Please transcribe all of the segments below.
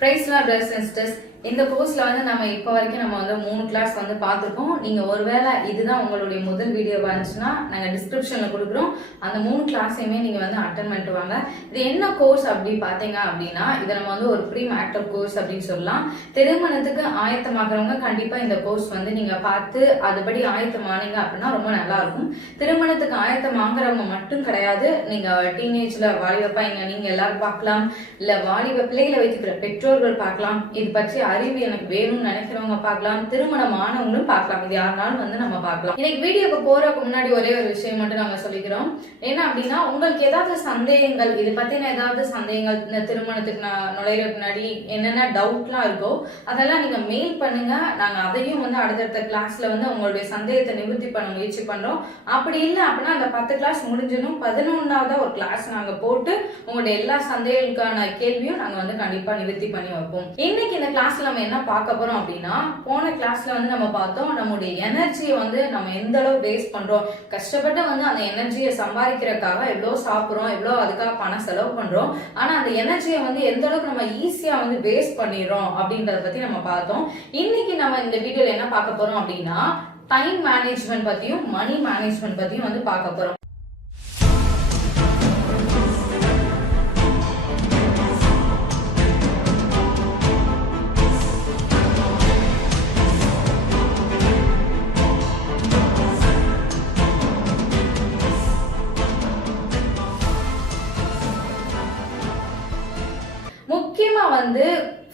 Praise Lord, brothers and sisters. இந்த கோர்ஸ்ல வந்து நம்ம இப்போ வரைக்கும் நம்ம வந்து 3 கிளாஸ் வந்து பார்த்துருக்கோம். நீங்க ஒருவேளை இதுதான் உங்களுடைய முதல் வீடியோவா இருந்துச்சுன்னா நாங்க டிஸ்கிரிப்ஷன்ல கொடுக்குறோம். அந்த 3 கிளாஸையுமே நீங்க வந்து அட்டெண்ட் பண்ணிட்டு வாங்க. இது என்ன கோர்ஸ் அப்படி பாத்தீங்க அப்படின்னா இதை நம்ம வந்து ஒரு ப்ரீ மேரிட்டல் கோர்ஸ் அப்படின்னு சொல்லலாம். திருமணத்துக்கு ஆயத்தமாகறவங்க கண்டிப்பா இந்த கோர்ஸ் வந்து நீங்க பார்த்து அதுபடி ஆயத்தமானீங்க அப்படின்னா ரொம்ப நல்லா இருக்கும். திருமணத்துக்கு ஆயத்தமாகறவங்க மட்டும் கிடையாது, நீங்க டீனேஜ்ல வாலிப பையங்க நீங்க எல்லாரும் பார்க்கலாம், இல்ல வாலிப பிள்ளைகளை வைத்துக்கிற பெற்றோர்கள் பார்க்கலாம், இது பற்றி அறிவு எனக்கு வேணும்னு நினைக்கிறவங்க பார்க்கலாம், திருமணமானவங்களும் பார்க்கலாம். இது யாருனாலும் வந்து நம்ம பார்க்கலாம். இன்னைக்கு வீடியோக்கு போறதுக்கு முன்னாடி ஒரே ஒரு விஷயம் மட்டும் நாங்க சொல்லிக்கிறோம். என்ன அப்படின்னா உங்களுக்கு ஏதாவது சந்தேகங்கள், இது பத்தின ஏதாவது சந்தேகங்கள், இந்த திருமணத்துக்கு நான் நுழையிற முன்னாடி என்னென்ன டவுட்லாம் இருக்கோ அதெல்லாம் நீங்க மெயில் பண்ணுங்க. நாங்க அதையும் வந்து அடுத்தடுத்த கிளாஸ்ல வந்து உங்களுடைய சந்தேகத்தை நிவர்த்தி பண்ண முயற்சி பண்றோம். அப்படி இல்லை அப்படின்னா அந்த 10 கிளாஸ் முடிஞ்சதும் 11வது ஒரு கிளாஸ் நாங்க போட்டு உங்களுடைய எல்லா சந்தேகங்களுக்கான கேள்வியும் நாங்க வந்து கண்டிப்பா நிவர்த்தி பண்ணி வைப்போம். இன்னைக்கு இந்த கிளாஸ் நம்ம என்ன பார்க்க போறோம் அப்படின்னா, போன கிளாஸ்ல வந்து நம்ம பார்த்தோம் நம்முடைய எனர்ஜியை வந்து நம்ம எந்த அளவு வேஸ்ட் பண்றோம், கஷ்டப்பட்டு வந்து அந்த எனர்ஜியை சம்பாதிக்கிறதுக்காக எவ்வளவு சாப்பிடுறோம், எவ்வளவு அதுக்காக பணம் செலவு பண்றோம், ஆனா அந்த எனர்ஜியை வந்து எந்த அளவுக்கு நம்ம ஈஸியா வந்து வேஸ்ட் பண்ணிடுறோம் அப்படின்றத பத்தி நம்ம பார்த்தோம். இன்னைக்கு நம்ம இந்த வீடியோல என்ன பார்க்க போறோம் அப்படின்னா டைம் மேனேஜ்மெண்ட் பத்தியும் மணி மேனேஜ்மெண்ட் பத்தியும் வந்து பார்க்க போறோம். முக்கியமா வந்து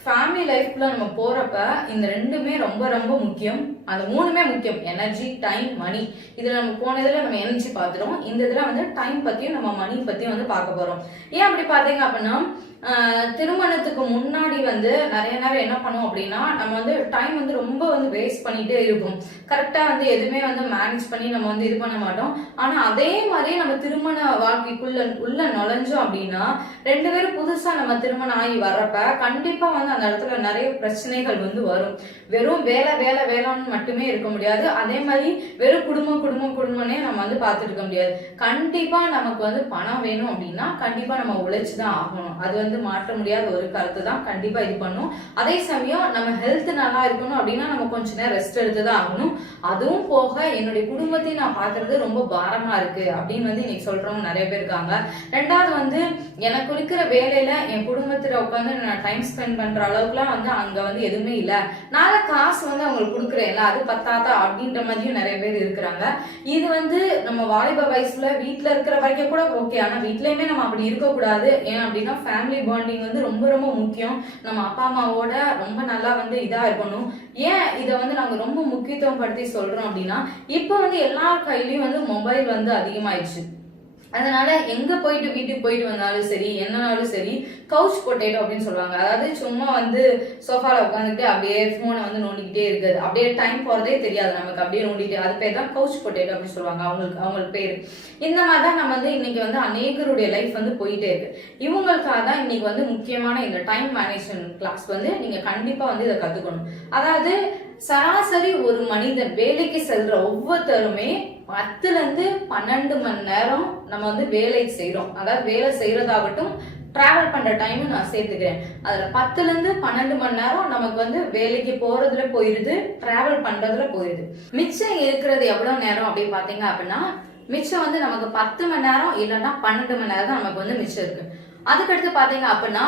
ஃபேமிலி லைஃப்ல நம்ம போறப்ப இந்த ரெண்டுமே ரொம்ப ரொம்ப முக்கியம். அந்த 3மே முக்கியம், எனர்ஜி, டைம், மணி. இதுல நம்ம போனதுல நம்ம எனர்ஜி பார்த்துட்டோம். இந்த இதுல வந்து டைம் பத்தியும் நம்ம மணி பத்தியும் வந்து பார்க்க போறோம். ஏன் அப்படி பாத்தீங்க அப்படின்னா திருமணத்துக்கு முன்னாடி வந்து நிறைய நேரம் என்ன பண்ணுவோம் அப்படின்னா நம்ம வந்து டைம் வந்து ரொம்ப வந்து வேஸ்ட் பண்ணிட்டே இருப்போம். கரெக்டா வந்து எதுவுமே வந்து மேனேஜ் பண்ணி நம்ம வந்து இது பண்ண மாட்டோம். ஆனா அதே மாதிரி நம்ம திருமண வாழ்க்கைக்குள்ள உள்ள நுழைஞ்சோம் அப்படின்னா 2 பேரும் புதுசா நம்ம திருமணம் ஆகி வர்றப்ப கண்டிப்பா வந்து அந்த இடத்துல நிறைய பிரச்சனைகள் வந்து வரும். வெறும் வேலை வேலை வேலைன்னு மட்டுமே இருக்க முடியாது. அதே மாதிரி வெறும் குடும்பம்னே நம்ம வந்து பார்த்துட்டு இருக்க முடியாது. கண்டிப்பா நமக்கு வந்து பணம் வேணும் அப்படின்னா கண்டிப்பா நம்ம உழைச்சுதான் ஆகணும். அது வந்து மாற்ற முடியாத ஒரு கருத்து தான். கண்டிப்பா இது பண்ணும். அதே சமயம் நம்ம ஹெல்த் நல்லா இருக்கணும் அப்படின்னா நம்ம கொஞ்ச நேரம் ரெஸ்ட் எடுத்துதான் ஆகணும். அதுவும் போக என்னுடைய குடும்பத்தையும் நான் பாக்குறது ரொம்ப பாரமா இருக்கு அப்படின்னு வந்து இன்னைக்கு சொல்றவங்க நிறைய பேர் இருக்காங்க. 2வது வந்து எனக்கு இருக்கிற வேலையில என் குடும்பத்துல உட்காந்து நான் டைம் ஸ்பெண்ட் பண்ற அளவுக்குலாம் வந்து அங்க வந்து எதுவுமே இல்ல, நான் காசு வந்து அவங்களுக்கு கொடுக்குறேன்ல அது பத்தாதா அப்படின்ற மாதிரியும் நிறைய பேர் இருக்கிறாங்க. இது வந்து நம்ம வாலிப வயசுல வீட்டுல இருக்கிற வரைக்கும் கூட ஓகே, ஆனா வீட்லயுமே நம்ம அப்படி இருக்கக்கூடாது. ஏன் அப்படின்னா ஃபேமிலி பாண்டிங் வந்து ரொம்ப ரொம்ப முக்கியம். நம்ம அப்பா அம்மாவோட ரொம்ப நல்லா வந்து இதா இருக்கணும். ஏன் இதை வந்து நாங்க ரொம்ப முக்கியத்துவம் படுத்தி சொல்றோம் அப்படின்னா இப்ப வந்து எல்லார் கையிலயும் வந்து மொபைல் வந்து அதிகமாயிடுச்சு. அதனால எங்க போயிட்டு வீட்டுக்கு போயிட்டு வந்தாலும் சரி என்னன்னாலும் சரி கவுச் பொட்டேட்டோ அப்படின்னு சொல்லுவாங்க. அதாவது சும்மா வந்து சோஃபால உட்காந்துட்டு அப்படியே போனை வந்து நோண்டிக்கிட்டே இருக்குது, அப்படியே டைம் போறதே தெரியாது நமக்கு, அப்படியே நோண்டிட்டு, அது பேர் தான் கவுச் பொட்டேட்டோ அப்படின்னு சொல்லுவாங்க அவங்களுக்கு பேரு. இந்த மாதிரிதான் நம்ம வந்து இன்னைக்கு வந்து அநேகருடைய லைஃப் வந்து போயிட்டே இருக்கு. இவங்களுக்காக தான் இன்னைக்கு வந்து முக்கியமான இந்த டைம் மேனேஜ்மெண்ட் கிளாஸ் வந்து நீங்க கண்டிப்பா வந்து இதை கத்துக்கணும். அதாவது சராசரி ஒரு மனிதன் வேலைக்கு செல்ற ஒவ்வொருத்தருமே 10ல இருந்து 12 மணி நேரம் நம்ம வந்து வேலை செய்யறோம். அதாவது வேலை செய்யறதாகட்டும் டிராவல் பண்ற டைம் நான் சேர்த்துக்கிறேன். அதுல 10ல இருந்து 12 மணி நேரம் நமக்கு வந்து வேலைக்கு போறதுல போயிருது, டிராவல் பண்றதுல போயிருது. மிச்சம் இருக்கிறது எவ்வளவு நேரம் அப்படின்னு பாத்தீங்க அப்படின்னா மிச்சம் வந்து நமக்கு 10 மணி நேரம் இல்லைன்னா 12 மணி நேரம் தான் நமக்கு வந்து மிச்சம் இருக்கு. அதுக்கடுத்து பாத்தீங்க அப்படின்னா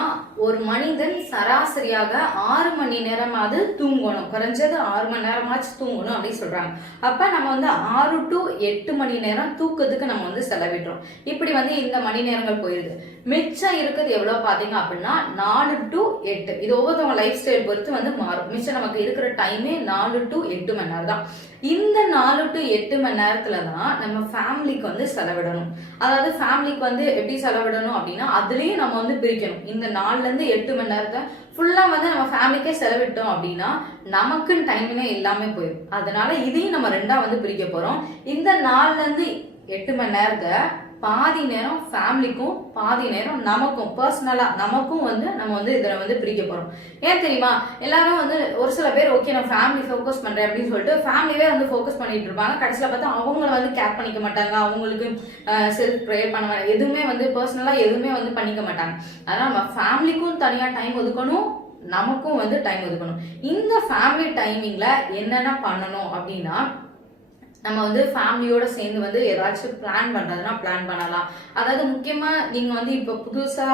ஒரு மனிதன் சராசரியாக 6 மணி நேரமாவது தூங்கணும், குறைஞ்சது 6 மணி நேரமாச்சு தூங்கணும் அப்படின்னு சொல்றாங்க. அப்ப நம்ம வந்து 6 to 8 மணி நேரம் தூக்கத்துக்கு நம்ம வந்து செலவிடுறோம். இப்படி வந்து இந்த மணி நேரங்கள் போயிருது. மிச்சம் இருக்கிறது எவ்வளவு பாத்தீங்க அப்படின்னா 4 to 8. இது ஒவ்வொருத்தவங்க லைஃப் ஸ்டைல் பொறுத்து வந்து மாறும். மிச்சம் நமக்கு இருக்கிற டைமே 4 to 8 மணி நேரம் தான். இந்த 4 to 8 மணி நேரத்துலதான் நம்ம ஃபேமிலிக்கு வந்து செலவிடணும். அதாவது ஃபேமிலிக்கு வந்து எப்படி செலவிடணும் அப்படின்னா அதுலயும் நம்ம வந்து பிரிக்கணும். இந்த 4ல இருந்து 8 மணி நேரத்தை ஃபுல்லா வந்து நம்ம ஃபேமிலிக்கே செலவிட்டோம் அப்படின்னா நமக்குன்னு டைமே எல்லாமே போயிடும். அதனால இதையும் நம்ம 2ஆ வந்து பிரிக்க போறோம். இந்த 4ல இருந்து 8 மணி நேரத்தை பாதி நேரம் ஃபேமிலிக்கும் பாதி நேரம் நமக்கும் பர்சனலா நமக்கும் வந்து நம்ம வந்து இதில் வந்து பிரிக்க போறோம். ஏன் தெரியுமா, எல்லாரும் வந்து ஒரு சில பேர் ஓகே நான் ஃபேமிலி ஃபோக்கஸ் பண்றேன் அப்படின்னு சொல்லிட்டு ஃபேமிலியே வந்து ஃபோக்கஸ் பண்ணிட்டு இருப்பாங்க. கடைசியில் பார்த்தா அவங்கள வந்து கேர் பண்ணிக்க மாட்டாங்க, அவங்களுக்கு செல்ஃப் ப்ரேயர் பண்ண மாட்டாங்க, எதுவுமே வந்து பர்சனலா எதுவுமே வந்து பண்ணிக்க மாட்டாங்க. அதனால நம்ம ஃபேமிலிக்கும் தனியா டைம் ஒதுக்கணும், நமக்கும் வந்து டைம் ஒதுக்கணும். இந்த ஃபேமிலி டைமிங்ல என்னென்ன பண்ணணும் அப்படின்னா, நம்ம வந்து ஃபேமிலியோட சேர்ந்து வந்து ஏதாச்சும் பிளான் பண்றதுன்னா பிளான் பண்ணலாம். அதாவது முக்கியமா நீங்க வந்து இப்ப புதுசா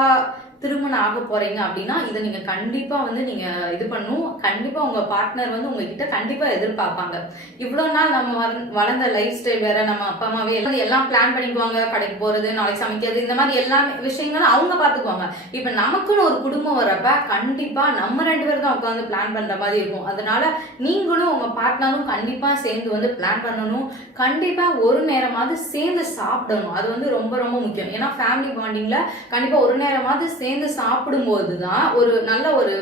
திருமணம் ஆக போறீங்க அப்படின்னா இதை நீங்க கண்டிப்பா வந்து நீங்க இது பண்ணும். கண்டிப்பா உங்க பார்ட்னர் வந்து உங்ககிட்ட கண்டிப்பா எதிர்பார்ப்பாங்க. இவ்வளவு நாள் நம்ம வளர்ந்த லைஃப் ஸ்டைல் வேற, நம்ம அப்பா அம்மாவே எல்லாம் பிளான் பண்ணிக்குவாங்க, கடைக்கு போறது, நாளைக்கு சமைக்கிறது, இந்த மாதிரி எல்லா விஷயங்களும் அவங்க பாத்துக்குவாங்க. இப்ப நமக்குன்னு ஒரு குடும்பம் வரப்ப கண்டிப்பா நம்ம 2 பேரும் தான் உட்காந்து பிளான் பண்ற மாதிரி இருக்கும். அதனால நீங்களும் உங்க பார்ட்னரும் கண்டிப்பா சேர்ந்து வந்து பிளான் பண்ணணும். கண்டிப்பா ஒரு நேரமாவது சேர்ந்து சாப்பிடணும். அது வந்து ரொம்ப ரொம்ப முக்கியம். ஏன்னா ஃபேமிலி பாண்டிங்ல கண்டிப்பா ஒரு நேரமாவது சேர்ந்து சாப்பிடும் போதுதான் ஒரு நல்ல ஒரு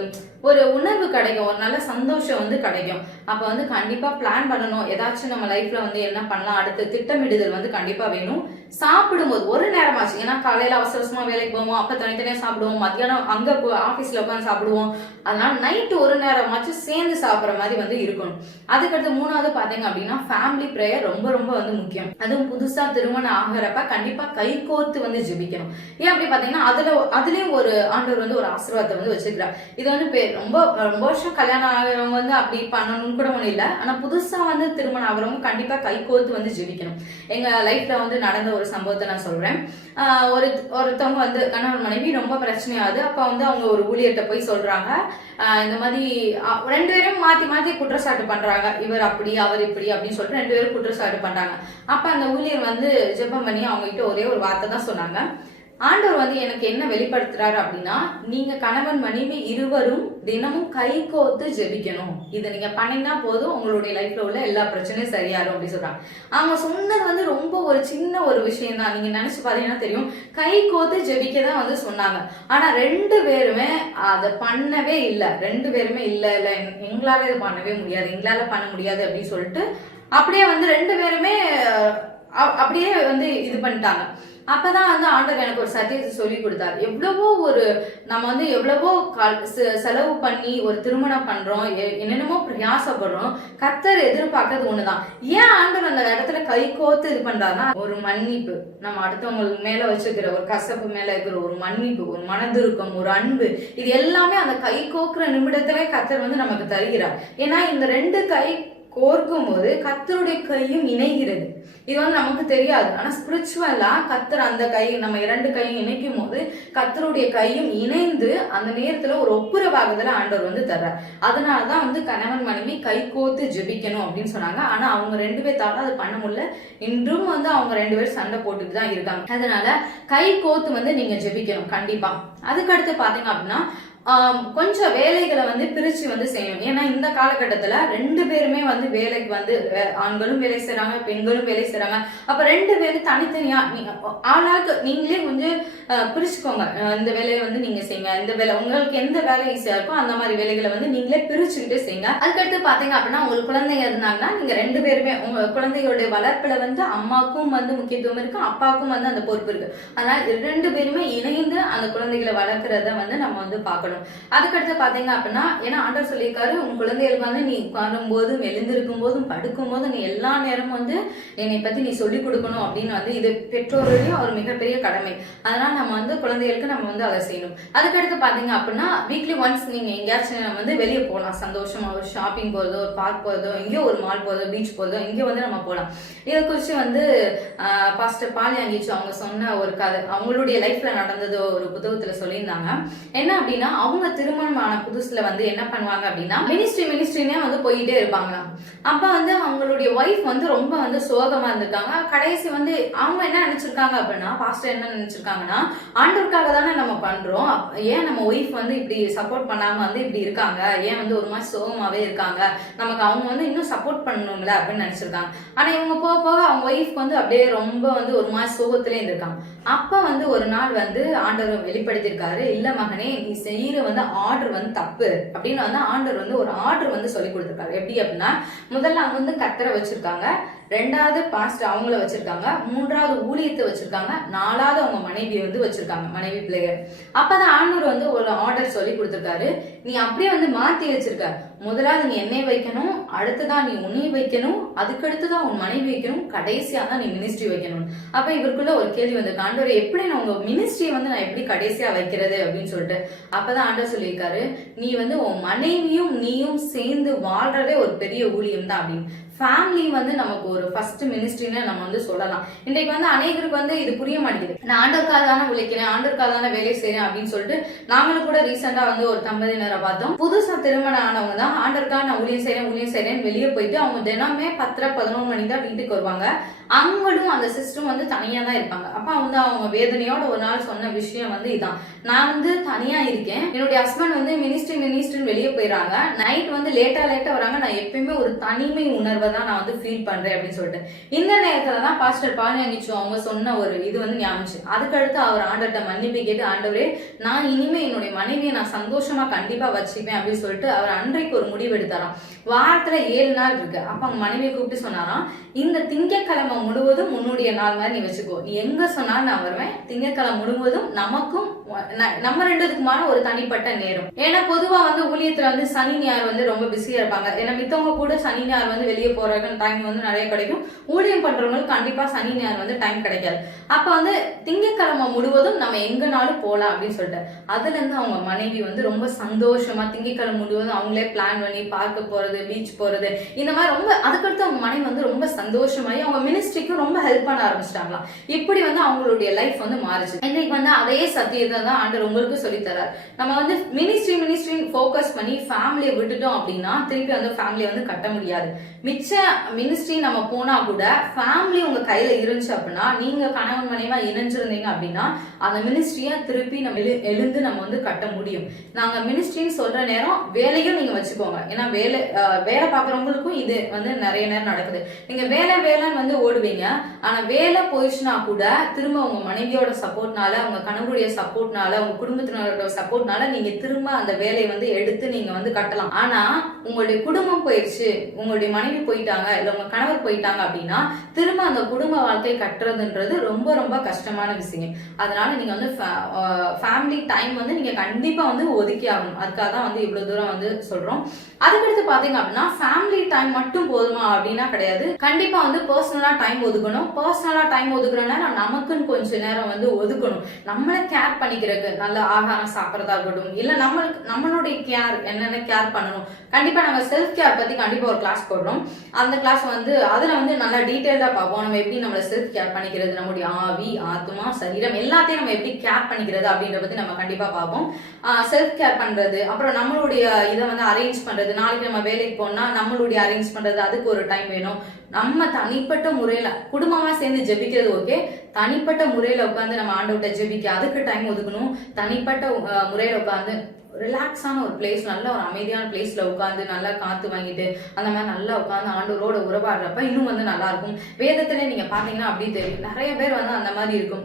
உணர்வு கிடைக்கும், ஒரு நல்ல சந்தோஷம் வந்து கிடைக்கும். அப்ப வந்து கண்டிப்பா பிளான் பண்ணணும். ஏதாச்சும் நம்ம லைஃப்ல வந்து என்ன பண்ணலாம், அடுத்து திட்டமிடுதல் வந்து கண்டிப்பா வேணும். சாப்பிடும்போது ஒரு நேரமாச்சு. ஏன்னா காலையில அவசரமா வேலைக்கு போவோம், அப்ப தனித்தனியா சாப்பிடுவோம், மத்தியானம் அங்க ஆபீஸ்ல உட்காந்து சாப்பிடுவோம். அதனால நைட்டு ஒரு நேரமாச்சும் சேர்ந்து சாப்பிடுற மாதிரி வந்து இருக்கணும். அதுக்கடுத்து 3வது பாத்தீங்க அப்படின்னா ஃபேமிலி பிரேயர் ரொம்ப ரொம்ப வந்து முக்கியம். அதுவும் புதுசா திருமணம் ஆகிறப்ப கண்டிப்பா கை கோர்த்து வந்து ஜெபிக்கணும். ஏன் அப்படி பாத்தீங்கன்னா அதுலயும் ஒரு ஆண்டவர் வந்து ஒரு ஆசீர்வாதத்தை வந்து வச்சிருக்கிறார். இது வந்து ரொம்ப ரொம்ப வருஷம் கல்யாணம் ஆகிறவங்க வந்து அப்படி பண்ணணும்னு கூட ஒண்ணு இல்லை. ஆனா புதுசா வந்து திருமணம் ஆகிறவங்க கண்டிப்பா கை கோர்த்து வந்து ஜெபிக்கணும். எங்க லைஃப்ல வந்து நடந்த ஒரு சம்பவத்தை நான் சொல்றேன். ஒருத்தவங்க வந்து கணவன் மனைவி ரொம்ப பிரச்சனையாகுது. அப்ப வந்து அவங்க ஒரு ஊழியர்கிட்ட போய் சொல்றாங்க, இந்த மாதிரி 2 பேரும் மாத்தி மாத்தி குற்றச்சாட்டு பண்றாங்க. இவர் அப்படி அவர் இப்படி அப்படின்னு சொல்லிட்டு 2 பேரும் குற்றச்சாட்டு பண்றாங்க. அப்ப அந்த ஊழியர் வந்து ஜெபம் பண்ணி அவங்க கிட்ட ஒரே ஒரு வார்த்தை தான் சொன்னாங்க. ஆண்டவர் வந்து எனக்கு என்ன வெளிப்படுத்துறாரு அப்படின்னா, நீங்க கணவன் மனைவி இருவரும் தினமும் கை கோர்த்து ஜெபிக்கணும். இதை நீங்க பண்ணினா போதும், உங்களுடைய லைஃப்ல உள்ள எல்லா பிரச்சனையும் சரியாரும் அப்படின்னு சொல்றாங்க. அவங்க சொன்னது வந்து ரொம்ப ஒரு சின்ன ஒரு விஷயம் தான். நீங்க நினைச்சு பாத்தீங்கன்னா தெரியும், கை கோர்த்து ஜெபிக்க தான் வந்து சொன்னாங்க. ஆனா 2 பேருமே அதை பண்ணவே இல்லை. 2 பேருமே இல்ல எங்களால இது பண்ணவே முடியாது, எங்களால பண்ண முடியாது அப்படின்னு சொல்லிட்டு அப்படியே வந்து 2 பேருமே அப்படியே வந்து இது பண்ணிட்டாங்க. அப்பதான் வந்து ஆண்டவர் எனக்கு ஒரு சத்தியத்தை சொல்லி கொடுத்தாரு. எவ்வளவோ நம்ம வந்து எவ்வளவோ செலவு பண்ணி ஒரு திருமணம் பண்றோம், என்னென்னமோ பிரயாசப்படுறோம். கர்த்தர் எதிர்பார்க்கறது ஒண்ணுதான். ஏன் ஆண்டவர் அந்த இடத்துல கை கோர்த்து இது பண்றாருன்னா, ஒரு மன்னிப்பு, நம்ம அடுத்தவங்களுக்கு மேல வச்சுக்கிற ஒரு கசப்பு மேல இருக்கிற ஒரு மன்னிப்பு, ஒரு மனதிருக்கம், ஒரு அன்பு, இது எல்லாமே அந்த கை கோக்குற நிமிடத்திலே கர்த்தர் வந்து நமக்கு தருகிறார். ஏன்னா இந்த 2 கை கோர்க்கும் போது கர்த்தருடைய கையும் இணைகிறது. இது வந்து நமக்கு தெரியாது. ஆனா ஸ்பிரிச்சுவலா கர்த்தர் அந்த கை, நம்ம 2 கையும் இணைக்கும் போது கர்த்தருடைய கையும் இணைந்து அந்த நேரத்துல ஒரு ஒப்புரவாகுதல ஆண்டவர் வந்து தர்றார். அதனாலதான் வந்து கணவன் மனைவி கை கோர்த்து ஜெபிக்கணும் அப்படின்னு சொன்னாங்க. ஆனா அவங்க 2 பேர்த்தால அது பண்ண முடியல. இன்றும் வந்து அவங்க 2 பேரும் சண்டை போட்டுட்டு தான் இருக்காங்க. அதனால கை கோர்த்து வந்து நீங்க ஜெபிக்கணும் கண்டிப்பா. அதுக்கடுத்து பாத்தீங்க அப்படின்னா கொஞ்சம் வேலைகளை வந்து பிரிச்சு வந்து செய்யணும். ஏன்னா இந்த காலகட்டத்துல 2 பேருமே வந்து வேலைக்கு வந்து ஆண்களும் வேலை செய்யறாங்க, பெண்களும் வேலை செய்யறாங்க. அப்ப 2 பேரும் தனித்தனியா நீங்க ஆளாக்கு நீங்களே கொஞ்சம் பிரிச்சுக்கோங்க. இந்த வேலையை வந்து நீங்க செய்யுங்க, இந்த வேலை உங்களுக்கு எந்த வேலை ஈஸியா இருக்கோ அந்த மாதிரி வேலைகளை வந்து நீங்களே பிரிச்சுக்கிட்டு செய்யுங்க. அதுக்கடுத்து பாத்தீங்க அப்படின்னா உங்களுக்கு குழந்தைங்க இருந்தாங்கன்னா நீங்க 2 பேருமே உங்க குழந்தைகளுடைய வளர்ப்புல வந்து அம்மாவுக்கும் வந்து முக்கியத்துவம் இருக்கு, அப்பாவுக்கும் வந்து அந்த பொறுப்பு இருக்கு. அதனால 2 பேருமே இணைந்து அந்த குழந்தைகளை வளர்க்கறத வந்து நம்ம வந்து பார்க்கணும். அதுக்கடுத்து பாத்தீங்க அப்படின்னா, ஏன்னா ஆண்டவர் சொல்லியிருக்காரு, உன் குழந்தைகளுக்கு வந்து நீ உட்காரும் போதும் எழுந்திருக்கும் போதும் படுக்கும் போதும் நீ எல்லா நேரமும் வந்து என்னை பத்தி நீ சொல்லிக் கொடுக்கணும் அப்படின்னு வந்து இது பெற்றோருடைய ஒரு மிகப்பெரிய கடமை. அதனால நம்ம வந்து குழந்தைகளுக்கு நம்ம வந்து அதை செய்யணும். அதுக்கடுத்து பாத்தீங்க அப்படின்னா வீக்லி ஒன்ஸ் நீங்க எங்கேயாச்சும் வந்து வெளியே போகலாம். சந்தோஷமா ஒரு ஷாப்பிங் போறதோ, ஒரு பார்க் போறதோ, எங்கேயோ ஒரு மால் போறதோ, பீச் போறதோ, இங்கே வந்து நம்ம போகலாம். இதை குறிச்சு வந்து பாஸ்டர் பாலியாங்கிச்சு அவங்க சொன்ன ஒரு கதை, அவங்களுடைய லைஃப்ல நடந்தது ஒரு புத்தகத்துல சொல்லியிருந்தாங்க. என்ன அப்படின்னா, அவங்க திருமணமான புதுசுல வந்து என்ன பண்ணுவாங்க அப்படின்னா மினிஸ்ட்ரினே வந்து போயிட்டே இருப்பாங்க. அப்ப வந்து அவங்களுடைய ஒய்ஃப் வந்து ரொம்ப வந்து சோகமா இருந்திருக்காங்க. கடைசி வந்து அவங்க என்ன நினைச்சிருக்காங்க அப்படின்னா, பாஸ்டர் என்ன நினைச்சிருக்காங்கன்னா, ஆண்டவருக்காக தானே நம்ம பண்றோம், ஏன் நம்ம ஒய்ஃப் வந்து இப்படி சப்போர்ட் பண்ணாம வந்து இப்படி இருக்காங்க, ஏன் வந்து ஒரு மாதிரி சோகமாவே இருக்காங்க, நமக்கு அவங்க வந்து இன்னும் சப்போர்ட் பண்ணணும்ல அப்படின்னு நினைச்சிருக்காங்க. ஆனா இவங்க போக போக அவங்க ஒய்ஃப் வந்து அப்படியே ரொம்ப வந்து ஒரு மாதிரி சோகத்திலே இருந்திருக்காங்க. அப்ப வந்து ஒரு நாள் வந்து ஆண்டவர் வெளிப்படுத்திருக்காரு, இல்ல மகனே நீ செய்யற வந்து ஆர்டர் வந்து தப்பு அப்படின்னு வந்து ஆண்டவர் வந்து ஒரு ஆர்டர் வந்து சொல்லி கொடுத்திருக்காரு. எப்படி அப்படின்னா, முதல்ல அவங்க வந்து கர்த்தரை வச்சிருக்காங்க, ரெண்டாவது பாஸ்ட் அவங்கள வச்சிருக்காங்க, மூன்றாவது ஊழியத்தை வச்சிருக்காங்க, நாலாவது அவங்க மனைவி வந்து வச்சிருக்காங்க, மனைவி பிள்ளைகள். அப்பதான் ஆண்டவர் வந்து ஒரு ஆர்டர் சொல்லி கொடுத்திருக்காரு, நீ அப்படியே வந்து மாத்தி வச்சிருக்க. முதலாவது நீ என்னை வைக்கணும், அடுத்ததான் நீ உன்னை வைக்கணும், அதுக்கடுத்துதான் உன் மனைவி வைக்கணும், கடைசியா தான் நீ மினிஸ்ட்ரி வைக்கணும். அப்ப இவருக்குள்ள ஒரு கேள்வி வந்து, ஆண்டவர் எப்படி நான் உங்க மினிஸ்ட்ரி வந்து நான் எப்படி கடைசியா வைக்கிறது அப்படின்னு சொல்லிட்டு. அப்பதான் ஆண்டவர் சொல்லியிருக்காரு, நீ வந்து உன் மனைவியும் நீயும் சேர்ந்து வாழ்றதே ஒரு பெரிய ஊழியம் தான் அப்படின்னு. ஃபேமிலி வந்து நமக்கு ஒரு ஃபர்ஸ்ட் மினிஸ்ட்ரின்னு நம்ம வந்து சொல்லலாம். இன்றைக்கு வந்து அநேகருக்கு வந்து இது புரிய மாட்டேங்குது. நான் ஆண்டவருக்காக தானே உழைக்கிறேன், ஆண்டவருக்காக தானே வேலை செய்யறேன் அப்படின்னு சொல்லிட்டு. நாங்களும் கூட ரீசெண்டா வந்து ஒரு தம்பதியினரை பார்த்தோம். புதுசா திருமணம் ஆனவங்க தான் ஆண்டவருக்காக நான் ஊழியம் செய்யறேன் வெளியே போயிட்டு அவங்க தினமே 10-11 மணி தான் வீட்டுக்கு வருவாங்க. அவங்களும் அந்த சிஸ்டம் வந்து தனியா தான் இருப்பாங்க. அப்ப வந்து அவங்க வேதனையோட ஒரு நாள் சொன்ன விஷயம் வந்து இதான், நான் வந்து தனியா இருக்கேன், என்னுடைய ஹஸ்பண்ட் வந்து மினிஸ்ட்ரின்னு வெளியே போயிடறாங்க, நைட் வந்து லேட்டா வராங்க, நான் எப்பயுமே ஒரு தனிமை உணர்வை தான் நான் வந்து ஃபீல் பண்றேன் அப்படின்னு சொல்லிட்டு. இந்த நேரத்துல தான் பாஸ்டர் பாலியங்கிச்சு அவங்க சொன்ன ஒரு இது வந்து ஞாபகம். அதுக்கடுத்து அவர் ஆண்டவர்கிட்ட மன்னிப்பு கேட்டு, ஆண்டவரே நான் இனிமே என்னுடைய மனைவியை நான் சந்தோஷமா கண்டிப்பா வச்சுப்பேன் அப்படின்னு சொல்லிட்டு அவர் அன்றைக்கு ஒரு முடிவு எடுத்தாராம். வாரத்துல 7 நாள் இருக்கு. அப்ப அவங்க மனைவியை கூப்பிட்டு சொன்னாராம், இந்த திங்கட்கிழமை முழுவதும் உன்னுடைய நாள் மாதிரி நீ வச்சுக்கோ, நீ எங்க சொன்னாலும் நான் வருவேன், திங்கட்கிழமை முழுவதும் நமக்கும் நம்ம ரெண்டுக்குமான ஒரு தனிப்பட்ட நேரம். ஏன்னா பொதுவா வந்து ஊழியத்துல வந்து சனி ஞாயிறு வந்து ரொம்ப பிஸியா இருப்பாங்க. ஏன்னா மித்தவங்க கூட சனி ஞாயிறு வந்து வெளியே போறதுக்கு டைம் வந்து நிறைய கிடைக்கும், ஊழியம் பண்றவங்களுக்கு கண்டிப்பா சனி ஞாயிறு வந்து டைம் கிடைக்காது. அப்ப வந்து திங்கட்கிழமை முழுவதும் நம்ம எங்கனாலும் போலாம் அப்படின்னு சொல்லிட்டு. அதுல இருந்து அவங்க மனைவி வந்து ரொம்ப சந்தோஷமா திங்கட்கிழமை முழுவதும் அவங்களே பிளான் பண்ணி பார்க்க போறது, பீச் போறது, இந்த மாதிரி ரொம்ப. அதுக்கடுத்து அவங்க மனைவி வந்து ரொம்ப சந்தோஷமாயி அவங்க மினிஸ்ட்ரிக்கும் ரொம்ப ஹெல்ப் பண்ண ஆரம்பிச்சிட்டாங்களாம். இப்படி வந்து அவங்களுடைய லைஃப் வந்து மாறுச்சு. இன்னைக்கு வந்து அதே சத்தியத்தை தான் ஆண்டவர் உங்களுக்கு சொல்லித்தரார். நம்ம வந்து மினிஸ்ட்ரி ஃபோக்கஸ் பண்ணி ஃபேமிலியை விட்டுட்டோம் அப்படின்னா திருப்பி வந்து ஃபேமிலியை வந்து கட்ட முடியாது. மிச்ச மினிஸ்ட்ரி நம்ம போனா கூட ஃபேமிலி உங்க கையில இருந்துச்சு அப்படின்னா, நீங்க கணவன் மனைவா இணைஞ்சிருந்தீங்க அப்படின்னா அந்த மினிஸ்ட்ரியா திருப்பி நம்ம எழுந்து நம்ம வந்து கட்ட முடியும். நாங்க மினிஸ்ட்ரின்னு சொல்ற நேரம் வேலையும் நீங்க வச்சுக்கோங்க. ஏன்னா வேலை பாக்குறவங்களுக்கும் இது வந்து நிறைய நேரம் நடக்குது. நீங்க வேலைன்னு வந்து ஓடுவீங்க, ஆனா வேலை போயிடுச்சுன்னா கூட திரும்ப உங்க மனைவியோட சப்போர்ட்னால, உங்க கணவருடைய சப்போர்ட்னால, உங்க குடும்பத்தினரோட சப்போர்ட்னால நீங்க திரும்ப அந்த வேலையை வந்து எடுத்து நீங்க வந்து கட்டலாம். ஆனா உங்களுடைய குடும்பம் போயிடுச்சு, உங்களுடைய மனைவி போயிட்டாங்க, இல்ல உங்க கணவர் போயிட்டாங்க அப்படின்னா திரும்ப அந்த குடும்ப வாழ்க்கை கட்டுறதுன்றது ரொம்ப ரொம்ப கஷ்டமான விஷயம். அதனால நீங்க வந்து ஃபேமிலி டைம் வந்து நீங்க கண்டிப்பா வந்து ஒதுக்கி ஆகணும். அதுக்காக தான் வந்து இவ்வளவு தூரம் வந்து சொல்றோம். அதுக்கடுத்து பாத்தீங்க அப்படின்னா ஃபேமிலி டைம் மட்டும் போதுமா அப்படின்னா கிடையாது. கண்டிப்பா வந்து பர்சனலா டைம் ஒதுக்கணும். பர்சனலா டைம் ஒதுக்குறோம்னா நமக்குன்னு கொஞ்ச நேரம் வந்து ஒதுக்கணும். நம்மளை கேர் பண்ணிக்கிறதுக்கு, நல்ல ஆகாரம் சாப்பிடறதா இருக்கட்டும், இல்ல நம்மளுடைய கேர் என்னென்ன கேர் பண்ணணும். கண்டிப்பா நாங்க செல்ஃப் கேர் பத்தி கண்டிப்பா ஒரு கிளாஸ் போடுறோம். அந்த கிளாஸ் வந்து அதுல வந்து நல்லா டீடைல்டா பார்ப்போம். நம்ம எப்படி நம்மள செல்ஃப் கேர் பண்ணிக்கிறது, நம்முடைய ஆவி, ஆத்மா, சரீரம் எல்லாத்தையும் நம்ம எப்படி கேர் பண்ணிக்கிறது அப்படின்றத பத்தி நம்ம கண்டிப்பா பார்ப்போம். செல்ஃப் கேர் பண்றது, அப்புறம் நம்மளுடைய இதை வந்து அரேஞ்ச் பண்றது. நாளைக்கு நம்ம வேலைக்கு போனா நம்மளுடைய அரேஞ்ச் பண்றது, அதுக்கு ஒரு டைம் வேணும். நம்ம தனிப்பட்ட முறையில குடும்பமா சேர்ந்து ஜெபிக்கிறது ஓகே, தனிப்பட்ட முறையில உட்காந்து நம்ம ஆண்டவர்கிட்ட ஜெபிக்க அதுக்கு டைம் ஒதுக்கணும். தனிப்பட்ட முறையில உட்காந்து ரிலாக்ஸான ஒரு பிளேஸ், நல்ல ஒரு அமைதியான பிளேஸ்ல உட்காந்து நல்லா காத்து வாங்கிட்டு அந்த மாதிரி நல்லா உட்காந்து ஆண்டவரோட உறவாடுறப்ப இன்னும் வந்து நல்லா இருக்கும். வேதத்திலே நீங்க பாத்தீங்கன்னா அப்படி தெரியும், நிறைய பேர் வந்து அந்த மாதிரி இருக்கும்.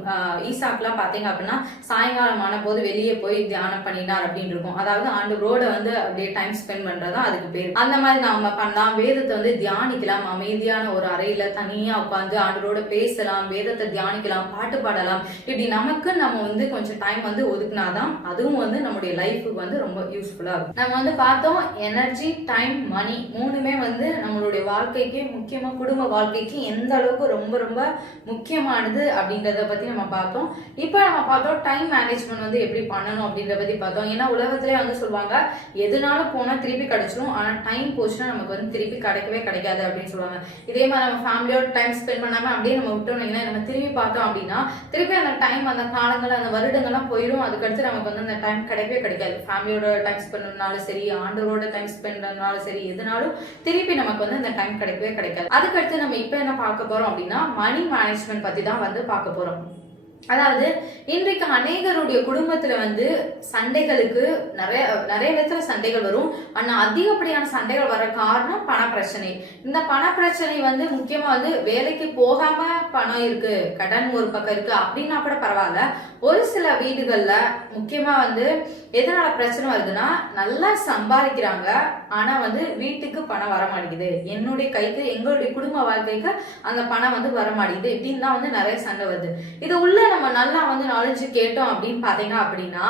ஈசாக்கெல்லாம் பாத்தீங்க அப்படின்னா சாயங்காலம் ஆன போது வெளியே போய் தியானம் பண்ணினார் அப்படின்னு இருக்கும். அதாவது ஆண்டவரோட வந்து அப்படியே டைம் ஸ்பெண்ட் பண்றதா அதுக்கு பேர். அந்த மாதிரி நாம பண்ணலாம். வேதத்தை வந்து தியானிக்கலாம், அமைதியான ஒரு அறையில தனியா உட்காந்து ஆண்டவரோட பேசலாம், வேதத்தை தியானிக்கலாம், பாட்டு பாடலாம். இப்படி நமக்கு நம்ம வந்து கொஞ்சம் டைம் வந்து ஒதுக்குனாதான் அதுவும் வந்து நம்முடைய லைஃபுக்கு வந்து ரொம்ப யூஸ்ஃபுல்லா இருக்கும். நம்ம வந்து பார்த்தோம் எனர்ஜி, டைம், மணி மூணுமே வந்து நம்மளுடைய வாழ்க்கைக்கு, முக்கியமா குடும்ப வாழ்க்கைக்கு எந்த அளவுக்கு ரொம்ப ரொம்ப முக்கியமானது அப்படின்றத பத்தி நம்ம பார்த்தோம். இப்போ நம்ம பார்த்தோம் டைம் மேனேஜ்மெண்ட் வந்து எப்படி பண்ணணும் அப்படின்றத பத்தி பார்த்தோம். ஏன்னா உலகத்திலே வந்து சொல்லுவாங்க எதுனாலும் போனா திருப்பி கிடைச்சிடும், ஆனா டைம் போச்சுன்னா நமக்கு வந்து திருப்பி கிடைக்கவே கிடைக்காது அப்படின்னு சொல்லுவாங்க. இதே மாதிரி நம்ம ஃபேமிலியோட டைம் ஸ்பெண்ட் பண்ணாம அப்படியே நம்ம விட்டோம்னா நம்ம திரும்பி பார்த்தோம் அப்படின்னா திருப்பி அந்த டைம், அந்த காலங்கள், அந்த வருடங்கள்லாம் போயிடும். அதுக்கடுத்து நமக்கு வந்து அந்த டைம் கிடைக்கவே கிடைக்காது. ஃபேமிலியோட டைம் ஸ்பெண்ட் பண்ணனாலும் சரி, ஆண்டவரோட டைம் ஸ்பெண்ட் பண்ணனாலும் சரி, எதுனாலும் திருப்பி நமக்கு வந்து அந்த டைம் கிடைக்கவே கிடைக்காது. அதுக்கடுத்து நம்ம இப்ப என்ன பார்க்க போறோம் அப்படின்னா மணி மேனேஜ்மெண்ட் பத்தி தான் வந்து பார்க்க போறோம். அதாவது இன்றைக்கு அநேகருடைய குடும்பத்துல வந்து சண்டைகளுக்கு நிறைய விதத்துல சண்டைகள் வரும். ஆனா அதிகப்படியான சண்டைகள் வர காரணம் பண பிரச்சனை. இந்த பண பிரச்சனை வந்து முக்கியமா வந்து வேலைக்கு போகாம பணம் இருக்கு, கடன் ஒரு பக்கம் இருக்கு அப்படின்னா கூட பரவாயில்ல. ஒரு சில வீடுகள்ல முக்கியமா வந்து எதனால பிரச்சனை வருதுன்னா, நல்லா சம்பாதிக்கிறாங்க ஆனா வந்து வீட்டுக்கு பணம் வர மாட்டேங்குது, என்னுடைய கைக்கு எங்களுடைய குடும்ப வாழ்க்கைக்கு அந்த பணம் வந்து வர மாட்டேங்குது, இப்படின்னு தான் வந்து நிறைய சண்டை வருது. இது உள்ள நம்ம நல்லா வந்து நாலேஜ் கேட்டோம் அப்படின்னு பாத்தீங்க அப்படின்னா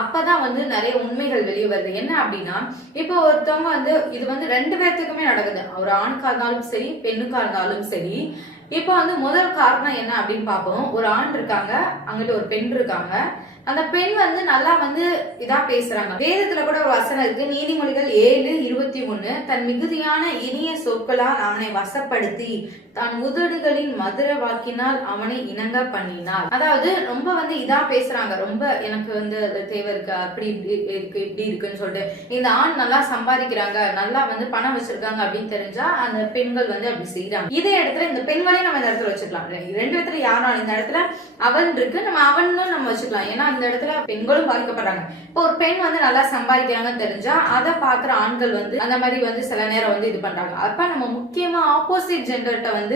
அப்பதான் வந்து நிறைய உண்மைகள் வெளியே வருது. என்ன அப்படின்னா, இப்போ ஒருத்தவங்க வந்து இது வந்து ரெண்டு பேர்த்துக்குமே நடக்குது, ஒரு ஆணுக்கா இருந்தாலும் சரி பெண்ணுக்கா இருந்தாலும் சரி. இப்போ வந்து முதல் காரணம் என்ன அப்படின்னு பார்ப்போம். ஒரு ஆண் இருக்காங்க, அங்கிட்ட ஒரு பெண் இருக்காங்க. அந்த பெண் வந்து நல்லா வந்து இதா பேசுறாங்க. வேதத்துல கூட ஒரு வசனம் இருக்கு, நீதிமொழிகள் 7:23, தன் மிகுதியான இனிய சொற்களால் அவனை வசப்படுத்தி தான் உதடுகளின் மதுர வாக்கினால் அவனை இணங்க பண்ணினார். அதாவது ரொம்ப வந்து இதா பேசுறாங்க, ரொம்ப எனக்கு வந்து அது தேவை இருக்கு, அப்படி இருக்கு இப்படி இருக்குன்னு சொல்லிட்டு. இந்த ஆண் நல்லா சம்பாதிக்கிறாங்க, நல்லா வந்து பணம் வச்சிருக்காங்க அப்படின்னு தெரிஞ்சா அந்த பெண்கள் வந்து அப்படி செய்யறாங்க. இதே இடத்துல இந்த பெண்களையும் நம்ம இந்த இடத்துல வச்சுக்கலாம். ரெண்டு இடத்துல யாரும் இந்த இடத்துல அவன் இருக்கு, நம்ம அவன் நம்ம வச்சுக்கலாம். ஏன்னா இந்த இடத்துல பெண்களும் பாதிக்கப்படுறாங்க. இப்போ ஒரு பெண் வந்து நல்லா சம்பாதிக்கிறாங்கன்னு தெரிஞ்சா அதை பாக்குற ஆண்கள் வந்து அந்த மாதிரி வந்து சில நேரம் வந்து இது பண்றாங்க. அப்ப நம்ம முக்கியமா ஆப்போசிட் ஜெண்டர்ட்ட வந்து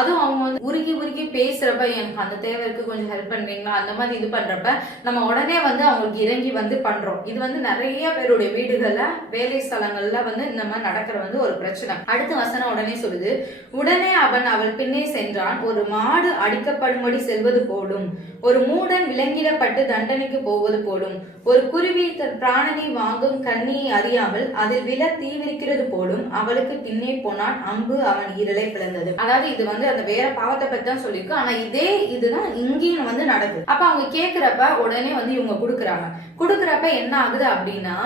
அதுவும் அவங்க வந்து உருகி பேசுறப்ப எனக்கு அந்த தேவை இருக்கு, கொஞ்சம் ஹெல்ப் பண்றீங்களா அந்த மாதிரி இது பண்றப்ப நம்ம உடனே வந்து அவங்களுக்கு இறங்கி வந்து பண்றோம். இது வந்து நிறைய பேருடைய வீடுகள்ல வேலை ஸ்தலங்கள்ல வந்து இந்த மாதிரி நடக்கிற வந்து ஒரு பிரச்சனை. அடுத்த வசனம் உடனே சொல்லுது, உடனே அவள் பின்னே சென்றான், ஒரு மாடு அடிக்கப்படும்படி செல்வது போலும், ஒரு மூடன் விலங்கிடப்பட்டு தண்டனைக்கு போவது போலும், ஒரு குருவி தன் பிராணனை வாங்கும் கண்ணியை அறியாமல் அதில் விழ தீவிரிக்கிறது போலும் அவளுக்கு பின்னே போனான், அம்பு அவன் ஈரலை பிளந்தது. அதாவது இது வந்து அந்த வேற பாவத்தை பத்தி தான் சொல்லிருக்கு, ஆனா இதே இதுதான் இங்கேயும் வந்து நடக்குது. அப்ப அவங்க கேக்குறப்ப உடனே வந்து இவங்க குடுக்கறப்ப என்ன ஆகுது அப்படின்னா,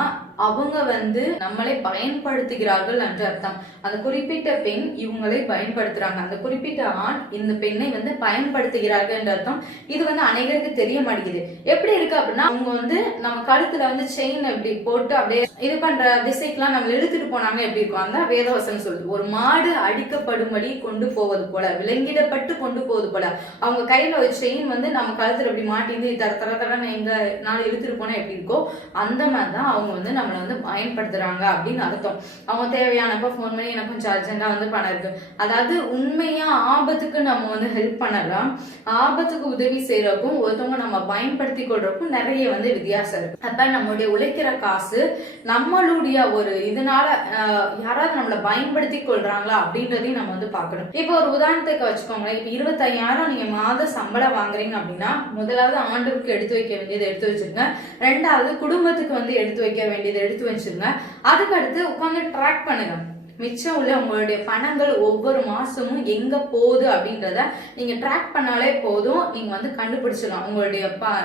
அவங்க வந்து நம்மளை பயன்படுத்துகிறார்கள் என்று அர்த்தம். அந்த குறிப்பிட்ட பெண் இவங்களை பயன்படுத்துறாங்க, அந்த குறிப்பிட்ட ஆண் இந்த பெண்ணை வந்து பயன்படுத்துகிறார்கள் என்று அர்த்தம். இது வந்து அனைவருக்கு தெரிய மாட்டேங்குது. எப்படி இருக்கு அப்படின்னா, அவங்க வந்து நம்ம கழுத்துல வந்து செயின் எப்படி போட்டு அப்படியே இது பண்ற திசைக்கெல்லாம் நம்ம இழுத்துட்டு போனாங்க எப்படி இருக்கும், அந்த வேதவசனம் சொல்லுது. ஒரு மாடு அடிக்கப்படும்படி கொண்டு போவது போல, விலங்கிடப்பட்டு கொண்டு போவது போல, அவங்க கையில ஒரு செயின் வந்து நம்ம கழுத்துல அப்படி மாட்டிந்து தர எங்க நாள் இழுத்துட்டு போனா எப்படி இருக்கோ அந்த மாதிரிதான் அவங்க வந்து நம்மளை வந்து பயன்படுத்துறாங்க அப்படின்னு அர்த்தம். அவங்க தேவையானப்ப போன் பண்ணி எனக்கு கொஞ்சம் அர்ஜென்டா வந்து பணம் இருக்கு, அதாவது உண்மையா ஆபத்துக்கு நம்ம வந்து ஹெல்ப் பண்ணலாம், ஆபத்துக்கு உதவி செய்யறதுக்கும் ஒருத்தவங்க நம்ம பயன்படுத்தி கொள்றதுக்கும் நிறைய வந்து வித்தியாசம் இருக்கு. அப்ப நம்மளுடைய உழைக்கிற காசு நம்மளுடைய ஒரு இதனால யாராவது நம்மளை பயன்படுத்தி கொள்றாங்களா அப்படின்றதையும் நம்ம வந்து பார்க்கணும். இப்போ ஒரு உதாரணத்துக்கு வச்சுக்கோங்களேன், இப்ப 25,000 நீங்க மாத சம்பளம் வாங்குறீங்க அப்படின்னா, முதலாவது ஆண்டுக்கு எடுத்து வைக்க வேண்டியது எடுத்து வச்சிருங்க, ரெண்டாவது குடும்பத்துக்கு வந்து எடுத்து வைக்க வேண்டியது எடுத்து வச்சிருங்க, அதுக்கு அடுத்து உட்காந்து ட்ராக் பண்ணுங்க. மிச்சம் உள்ள உங்களுடைய பணங்கள் ஒவ்வொரு மாசமும் எங்க போகுது அப்படின்றத நீங்க ட்ராக் பண்ணாலே போதும், நீங்க வந்து கண்டுபிடிச்சிடலாம் உங்களுடைய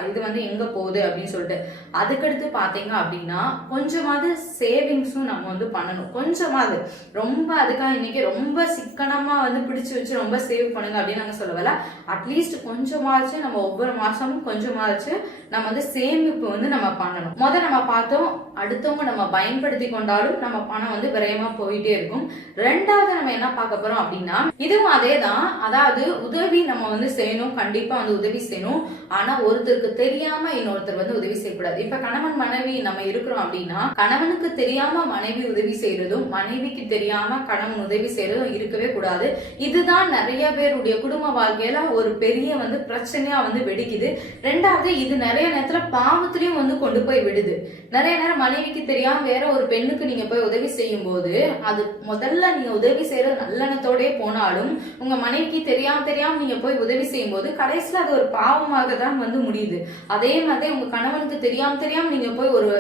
இது வந்து எங்க போகுது அப்படின்னு சொல்லிட்டு. அதுக்கடுத்து பாத்தீங்க அப்படின்னா கொஞ்சமாவது சேவிங்ஸும் நம்ம வந்து பண்ணணும், கொஞ்சமாவது. ரொம்ப அதுக்காக இன்னைக்கு ரொம்ப சிக்கனமா வந்து பிடிச்சு வச்சு ரொம்ப சேவ் பண்ணுங்க அப்படின்னு நாங்க சொல்லல, அட்லீஸ்ட் கொஞ்சமாச்சு நம்ம ஒவ்வொரு மாசமும் கொஞ்சமாச்சு நம்ம வந்து சேமிப்பு வந்து நம்ம பண்ணணும். நம்ம பார்த்தோம், அடுத்தவங்க நம்ம பயன்படுத்தி கொண்டாலும் நம்ம பணம் வந்து விரயமா போயிட்டே இருக்கும். ரெண்டாவது நம்ம என்ன பார்க்க போறோம் அப்படின்னா, இதுவும் அதேதான். அதாவது உதவி நம்ம வந்து செய்யணும், கண்டிப்பா வந்து உதவி செய்யணும். ஆனா ஒருத்தருக்கு தெரியாம இன்னொருத்தர் வந்து உதவி செய்யக்கூடாது. இப்ப கணவன் மனைவி நம்ம இருக்கிறோம் அப்படின்னா, கணவனுக்கு தெரியாம மனைவி உதவி செய்யறதும் மனைவிக்கு தெரியாம கணவன் உதவி செய்யறதும் இருக்கவே கூடாது. இதுதான் நிறைய பேருடைய குடும்ப வாழ்க்கையில ஒரு பெரிய வந்து பிரச்சனையா வந்து வெடிக்குது. ரெண்டாவது இது நிறைய நேரத்துல பாவத்திலையும் வந்து கொண்டு போய் விடுது. நிறைய நேரம் மனைவிக்கு தெரியாம வேற ஒரு பெண்ணுக்கு நீங்க போய் உதவி செய்யும் போது, அது முதல்ல நீங்க உதவி செய்யறது நல்லெண்ணத்தோட போனாலும் உங்க மனைவிக்கு தெரியாம நீங்க போய் உதவி செய்யும் போது கடைசியில அது ஒரு பாவமாக தான் வந்து முடியுது. அதே மாதிரி உங்க கணவனுக்கு தெரியாம நீங்க போய் ஒரு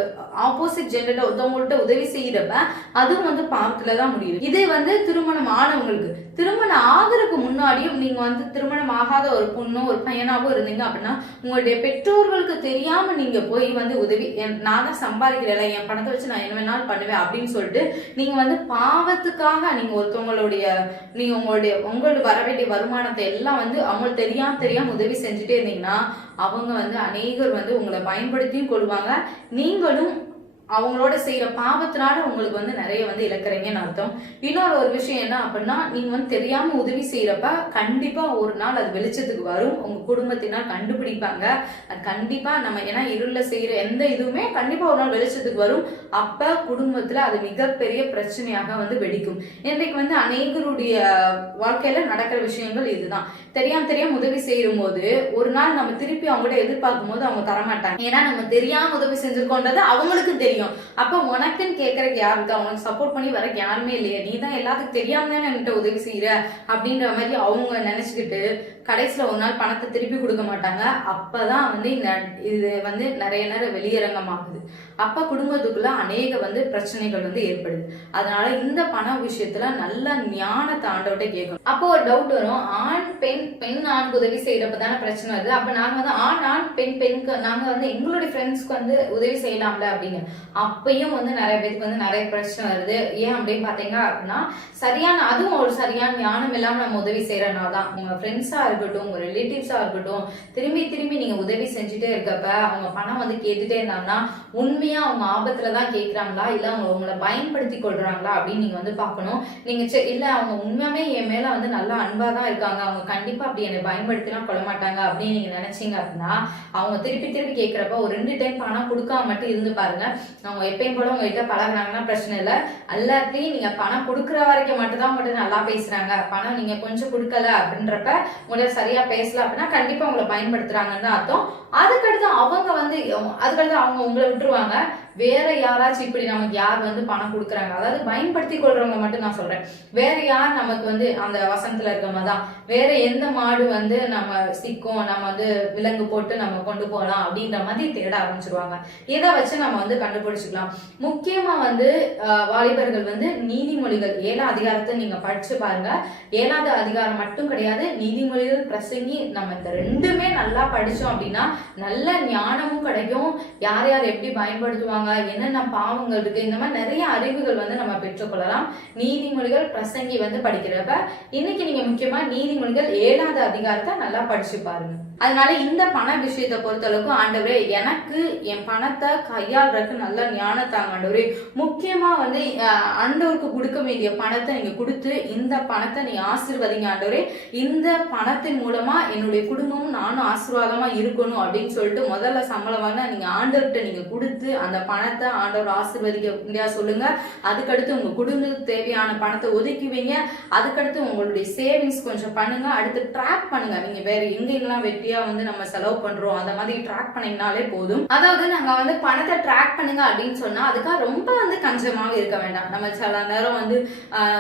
ஆப்போசிட் ஜெண்டர்ல ஒருத்தவங்கள்ட்ட உதவி செய்யறப்ப அதுவும் வந்து பாவத்துலதான் முடியுது. இது வந்து திருமணம் ஆனவங்களுக்கு. திருமணம் ஆகிறதுக்கு முன்னாடியும் நீங்க வந்து திருமணம் ஆகாத ஒரு பொண்ணோ ஒரு பையனாவோ இருந்தீங்க அப்படின்னா, உங்களுடைய பெற்றோர்களுக்கு தெரியாம நீங்க போய் வந்து உதவி, நான் தான் சம்பாதிக்கிறேன், என் பணத்தை வச்சு நான் என்ன வேணாலும் பண்ணுவேன் அப்படின்னு சொல்லிட்டு நீங்க வந்து பாவத்துக்காக நீங்க ஒருத்தவங்களுடைய உங்களுக்கு வர வேண்டிய வருமானத்தை எல்லாம் வந்து அவங்களுக்கு தெரியாம உதவி செஞ்சுட்டே இருந்தீங்கன்னா, அவங்க வந்து அநேகர் வந்து உங்களை பயன்படுத்தியும் கொள்வாங்க. நீங்களும் அவங்களோட செய்யற பாவத்தினால உங்களுக்கு வந்து நிறைய வந்து இழக்கிறீங்கன்னு அர்த்தம். இன்னொரு ஒரு விஷயம் என்ன அப்படின்னா, நீங்க வந்து தெரியாம உதவி செய்யறப்ப கண்டிப்பா ஒரு நாள் அது வெளிச்சத்துக்கு வரும். உங்க குடும்பத்தினர் கண்டுபிடிப்பாங்க. அது கண்டிப்பா நம்ம ஏன்னா இருள செய்யற எந்த இதுவுமே கண்டிப்பா ஒரு நாள் வெளிச்சத்துக்கு வரும். அப்ப குடும்பத்துல அது மிகப்பெரிய பிரச்சனையாக வந்து வெடிக்கும். இன்றைக்கு வந்து அநேகருடைய வாழ்க்கையில நடக்கிற விஷயங்கள் இதுதான். தெரியாம உதவி செய்யும் போது ஒரு நாள் நம்ம திருப்பி அவங்கள்ட்ட எதிர்பார்க்கும் போது அவங்க தரமாட்டாங்க. ஏன்னா நம்ம தெரியாம உதவி செஞ்சிருக்கோன்றது அவங்களுக்கும் தெரியும். அப்ப உனக்குன்னு கேட்கறதுக்கு யாரு இருக்கா, உனக்கு சப்போர்ட் பண்ணி வரக்கு யாருமே இல்லையா, நீ தான் எல்லாத்துக்கும் தெரியாம தானே என்கிட்ட உதவி செய்யற அப்படின்ற மாதிரி அவங்க நினைச்சுக்கிட்டு கடைசியில ஒரு நாள் பணத்தை திருப்பி கொடுக்க மாட்டாங்க. அப்பதான் வந்து இது வந்து நிறைய நேரம் வெளியரங்கமாகுது. அப்ப குடும்பத்துக்குள்ள அநேக வந்து பிரச்சனைகள் வந்து ஏற்படுது. அதனால இந்த பண விஷயத்துல நல்ல ஞானத்தை ஆண்டவர்கிட்ட கேட்கணும். அப்போ ஒரு டவுட் வரும், ஆண் பெண் ஆணுக்கு உதவி செய்யறப்பதான பிரச்சனை வருது. அப்ப நாங்க வந்து ஆண் பெண்ணுக்கு நாங்க வந்து எங்களுடைய ஃப்ரெண்ட்ஸ்க்கு வந்து உதவி செய்யலாம்ல அப்படின்னு அப்பயும் வந்து நிறைய பேருக்கு வந்து நிறைய பிரச்சனை வருது. ஏன் அப்படின்னு பாத்தீங்க அப்படின்னா, அதுவும் ஒரு சரியான ஞானம் இல்லாம நம்ம உதவி செய்யறதுனால தான். உங்க ஃப்ரெண்ட்ஸா இருக்கட்டும், உங்க ரிலேட்டிவ்ஸா இருக்கட்டும், திரும்பி நீங்க உதவி செஞ்சுட்டே இருக்கப்ப அவங்க பணம் வந்து கேட்டுட்டே இருந்தாங்கன்னா உண்மையா அவங்க ஆபத்துலதான் கேட்கறாங்களா இல்ல அவங்க உங்களை பயன்படுத்தி கொள்றாங்களா அப்படின்னு நீங்க வந்து பாக்கணும். நீங்க இல்ல அவங்க உண்மையாவே என் மேல வந்து நல்லா அன்பா தான் இருக்காங்க, அவங்க கண்டிப்பா அப்படி என்னை பயன்படுத்திலாம் கொள்ள மாட்டாங்க அப்படின்னு நீங்க நினைச்சீங்க அப்படின்னா அவங்க திருப்பி கேட்கறப்ப ஒரு 2 டைம் பணம் கொடுக்காம மட்டும் இருந்து பாருங்க. அவங்க எப்பயும் போல உங்ககிட்ட பழகுறாங்கன்னா பிரச்சனை இல்லை. எல்லாத்தையும் நீங்க பணம் கொடுக்குற வரைக்கும் மட்டும் நல்லா பேசுறாங்க, பணம் நீங்க கொஞ்சம் கொடுக்கல அப்படின்றப்ப உங்களை சரியா பேசல அப்படின்னா கண்டிப்பா உங்களை பயன்படுத்துறாங்கன்னு அர்த்தம். அதுக்கடுத்து அவங்க உங்களை விட்டுருவாங்க. வேற யாராச்சும் இப்படி நமக்கு யார் வந்து பணம் கொடுக்குறாங்க, அதாவது பயன்படுத்தி கொள்றவங்க மட்டும் நான் சொல்றேன். வேற யார் நமக்கு வந்து அந்த வசனத்துல இருக்கவங்க தான், வேற எந்த மாடு வந்து நம்ம சிக்கும், நம்ம வந்து விலங்கு போட்டு நம்ம கொண்டு போகலாம் அப்படின்ற மாதிரி தேட ஆரம்பிச்சிருவாங்க. இதை வச்சு நம்ம வந்து கண்டுபிடிச்சுக்கலாம். முக்கியமா வந்து வாலிபர்கள் வந்து நீதிமொழிகள் 7ஆம் அதிகாரத்தை நீங்க படிச்சு பாருங்க. 7வது அதிகாரம் மட்டும் கிடையாது, நீதிமொழிகள், பிரசங்கி, நம்ம இந்த 2மே நல்லா படிச்சோம் அப்படின்னா நல்ல ஞானமும் கிடைக்கும். யார் எப்படி பயன்படுத்துவாங்க, என்னென்ன பாவங்கள் இருக்கு, இந்த மாதிரி நிறைய அறிவுகள் வந்து நம்ம பெற்றுக்கொள்ளலாம். நீதிமொழிகள், பிரசங்கி வந்து படிக்கிறப்ப இன்னைக்கு நீங்க முக்கியமா நீதிமொழிகள் 7வது அதிகாரத்தை நல்லா படிச்சு பாருங்க. அதனால இந்த பண விஷயத்தை பொறுத்தளவுக்கு ஆண்டவரே எனக்கு என் பணத்தை கையாளுறதுக்கு நல்ல ஞானத்தாங்க ஆண்டவரே. முக்கியமா வந்து ஆண்டவருக்கு கொடுக்க வேண்டிய பணத்தை நீங்க கொடுத்து இந்த பணத்தை நீங்க ஆசீர்வதிங்க ஆண்டவரே. இந்த பணத்தின் மூலமா என்னுடைய குடும்பமும் நானும் ஆசீர்வாதமா இருக்கணும் அப்படின்னு சொல்லிட்டு முதல்ல சம்பளம் வாங்க நீங்க ஆண்டவர்கிட்ட நீங்க கொடுத்து அந்த பணத்தை ஆண்டவர் ஆசீர்வதிக்க சொல்லுங்க. அதுக்கடுத்து உங்க குடும்பத்துக்கு தேவையான பணத்தை ஒதுக்குவீங்க. அதுக்கடுத்து உங்களுடைய சேவிங்ஸ் கொஞ்சம் பண்ணுங்க. அடுத்து ட்ராக் பண்ணுங்க, நீங்க வேற எங்கெல்லாம் வெட்டியா வந்து நம்ம செலவு பண்றோம் அந்த மாதிரி ட்ராக் பண்ணீங்கனாலே போதும். அதாவது நாங்க வந்து பணத்தை ட்ராக் பண்ணுங்க அப்படின்னு சொன்னா அதுக்காக ரொம்ப வந்து கஞ்சமாக இருக்க வேண்டாம். நம்ம சில நேரம் வந்து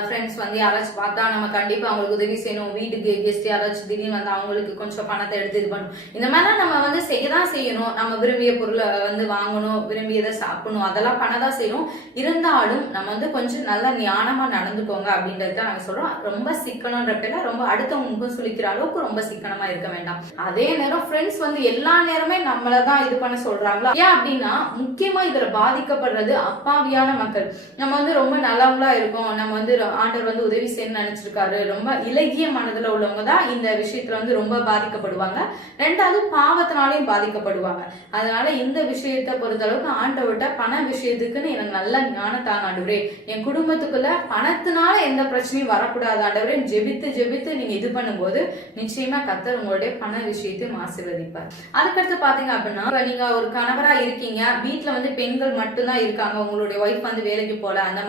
ஃப்ரெண்ட்ஸ் வந்து யாராச்சும் பார்த்தா நம்ம கண்டிப்பா அவங்களுக்கு உதவி செய்யணும். வீட்டுக்கு கெஸ்ட் யாராச்சும் திடீர்னு வந்து அவங்களுக்கு கொஞ்சம் பணத்தை எடுத்து இது பண்ணணும். இந்த மாதிரிலாம் நம்ம வந்து செய்யதான் செய்யணும். நம்ம விரும்பிய பொருளை வந்து வாங்கணும், விரும்பியதை சாப்பிடணும், அதெல்லாம் பண்ணதான் செய்யணும். இருந்தாலும் நம்ம வந்து கொஞ்சம் நல்லா ஞானமா நடந்துக்கோங்க அப்படின்றத நாங்க சொல்றோம். ரொம்ப சிக்கனம்ன்றப்ப ரொம்ப அடுத்தவங்க முகம் சுளிக்கிற அளவுக்கு ரொம்ப சிக்கனமா இருக்க வேண்டாம். அதே நேரம் ஃப்ரெண்ட்ஸ் வந்து எல்லா நேரமே நம்மளதான் இது பண்ண சொல்றாங்களா? ஏன் அப்படின்னா முக்கியமா இதுல பாதிக்கப்படுறது அப்பாவியான மக்கள். நம்ம வந்து ரொம்ப நல்லவங்களா இருக்கோம், நம்ம வந்து ஆண்டவர் வந்து உதவி செய்யணும்னு நினைச்சிருக்காரு, ரொம்ப இலகிய மனதுல உள்ளவங்க தான் இந்த விஷயத்துல வந்து ரொம்ப பாதிக்கப்படுவாங்க. 2வது பாவத்தினாலையும் பாதிக்கப்படுவாங்க. அதனால இந்த விஷயத்தை பொறுத்தளவுக்கு ஆண்டவர்கிட்ட பண விஷயத்துக்குன்னு எனக்கு நல்ல ஞானத்தாங்க ஆண்டவரே. என் குடும்பத்துக்குள்ள பணத்தினால எந்த பிரச்சனையும் வரக்கூடாது ஆண்டவரே. ஜெபித்து நீங்க இது பண்ணும்போது நிச்சயமா கர்த்தர் உங்களுடைய பண விஷயத்தையும் ஆசீர்வதிப்பார். அதுக்கடுத்து பாத்தீங்க அப்படின்னா நீங்க ஒரு கணவரா இருக்கீங்க, வீட்டுல வந்து பெண்கள் மட்டும்தான் இருக்காங்க, உங்களுடைய ஒய்ஃப் வந்து வேலைக்கு போல, அந்த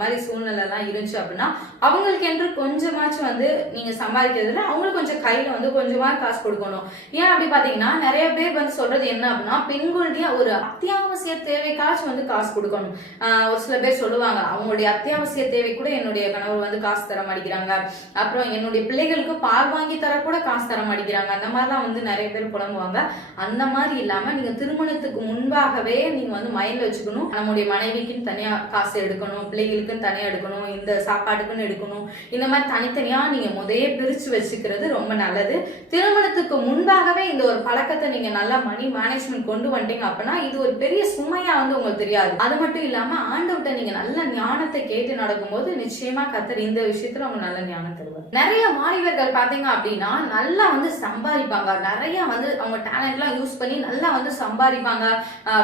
மாதிரி சூழ்நிலை எல்லாம் இருந்துச்சு அப்படின்னா அவங்களுக்கு என்று கொஞ்சமாச்சும் வந்து நீங்க சம்பாதிக்கிறதுல அவங்களுக்கு கொஞ்சம் கையில வந்து கொஞ்சமா காசு கொடுக்கணும். ஏன் அப்படி பாத்தீங்கன்னா நிறைய பேர் வந்து சொல்றது என்ன அப்படின்னா பெண்களுடைய ஒரு அத்தியாவசிய தேவைக்காச்சும் வந்து காசு கொடுக்கணும். ஒரு சில பேர் சொல்லுவாங்க அவங்களுடைய அத்தியாவசிய தேவை கூட என்னுடைய கணவர் வந்து காசு தர மாட்டேங்கிறாங்க, அப்புறம் என்னுடைய பிள்ளைகளுக்கு பால் வாங்கி தர கூட காசு தர மாட்டேங்கிறாங்க, அந்த மாதிரிலாம் வந்து நிறைய பேர் புலம்புவாங்க. அந்த மாதிரி இல்லாம நீங்க திருமணத்துக்கு முன்பாகவே நீங்க வந்து மைண்ட்ல வச்சுக்கணும், நம்முடைய மனைவிக்குன்னு தனியா காசு எடுக்கணும், பிள்ளைகளுக்குன்னு தனியா எடுக்கணும், இந்த சாப்பாட்டுக்குன்னு எடுக்கணும். இந்த மாதிரி தனித்தனியா நீங்க முதைய பிரிச்சு வச்சுக்கிறது ரொம்ப நல்லது. திருமணத்துக்கு முன்பாகவே இந்த ஒரு பழக்கத்தை நீங்க நல்லா மணி மேனேஜ்மெண்ட் கொண்டு வந்துட்டீங்க அப்படின்னா இது ஒரு பெரிய சுமையா வந்து உங்களுக்கு தெரியாது. அது மட்டும் இல்லாம ஆண்டவர்கிட்ட நீங்க நல்ல ஞானத்தை கேட்டு நடக்கும்போது நிச்சயமா கர்த்தர் இந்த விஷயத்துல அவங்க நல்ல ஞானம் தருவார். நிறைய வாலிபர்கள் பாத்தீங்க அப்படின்னா நல்லா வந்து சம்பாதிப்பாங்க. இருப்பாங்க, நிறைய வந்து அவங்க டேலண்ட்லாம் யூஸ் பண்ணி நல்லா வந்து சம்பாதிப்பாங்க,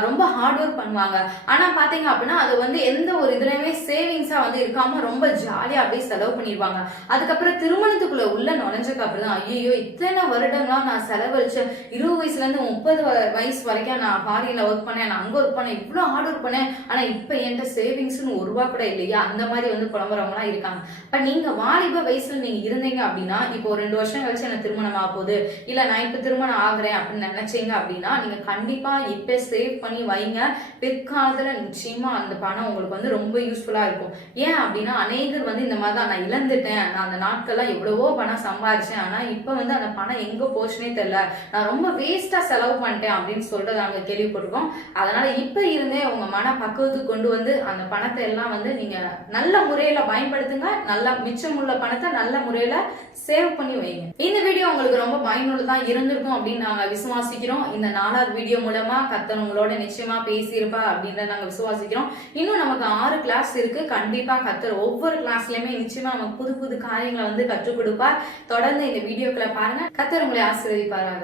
ரொம்ப ஹார்ட் ஒர்க் பண்ணுவாங்க. ஆனா பாத்தீங்க அப்படின்னா அது வந்து எந்த ஒரு இதுலயுமே சேவிங்ஸா வந்து இருக்காம ரொம்ப ஜாலியா அப்படியே செலவு பண்ணிருப்பாங்க. அதுக்கப்புறம் திருமணத்துக்குள்ள உள்ள நுழைஞ்சதுக்கு அப்புறம் தான் ஐயோ இத்தனை வருடங்களா நான் செலவழிச்ச 20 வயசுல இருந்து 30 வயசு வரைக்கும் நான் ஃபாரின்ல ஒர்க் பண்ணேன், நான் அங்க ஒர்க் பண்ணேன், இவ்வளவு ஹார்ட் ஒர்க் பண்ணேன், ஆனா இப்ப என்கிட்ட சேவிங்ஸ்னு ஒரு ரூபா கூட இல்லையா, அந்த மாதிரி வந்து புலம்புறவங்க எல்லாம் இருக்காங்க. இப்ப நீங்க வாலிப வயசுல நீங்க இருந்தீங்க அப்படின்னா இப்போ 2 வருஷம் கழிச்சு எனக்கு திருமணம் ஆக போகுது, இல்ல நான் இப்ப திருமணம் ஆகுறேன் அப்படின்னு நினைச்சீங்க அப்படின்னா நீங்க கண்டிப்பா இப்ப சேவ் பண்ணி வைங்க. பிற்காலத்துல நிச்சயமா அந்த பணம் உங்களுக்கு வந்து ரொம்ப யூஸ்ஃபுல்லா இருக்கும். ஏன் அப்படின்னா அநேகர் வந்து இந்த மாதிரி தான், நான் இழந்துட்டேன், நான் அந்த நாட்கள்லாம் எவ்வளவோ பணம் சம்பாதிச்சேன், ஆனா இப்ப வந்து அந்த பணம் எங்க போச்சுனே தெரியல, நான் ரொம்ப வேஸ்டா செலவு பண்ணிட்டேன் அப்படின்னு சொல்லிட்டு நாங்க கேள்விப்பட்டிருக்கோம். அதனால இப்ப இருந்தே உங்க மன பக்குவத்துக்கு கொண்டு வந்து அந்த பணத்தை எல்லாம் வந்து நீங்க நல்ல முறையில பயன்படுத்துங்க. நல்லா மிச்சம் உள்ள பணத்தை நல்ல முறையில சேவ் பண்ணி வைங்க. இந்த வீடியோ உங்களுக்கு ரொம்ப பயனுள்ளதா இருந்திருக்கும் அப்படின்னு நாங்க விசுவாசிக்கிறோம். இந்த 4வது வீடியோ மூலமா கர்த்தர் உங்களோட நிச்சயமா பேசியிருப்பா அப்படின்றத நாங்க விசுவாசிக்கிறோம். இன்னும் நமக்கு 6 கிளாஸ் இருக்கு. கண்டிப்பா கர்த்தர் ஒவ்வொரு கிளாஸ்லயுமே நிச்சயமா நமக்கு புது புது காரியங்களை வந்து கற்றுக் கொடுப்பார். தொடர்ந்து இந்த வீடியோக்களை பாருங்க. கர்த்தர் உங்களை ஆசீர்வதிப்பாராக.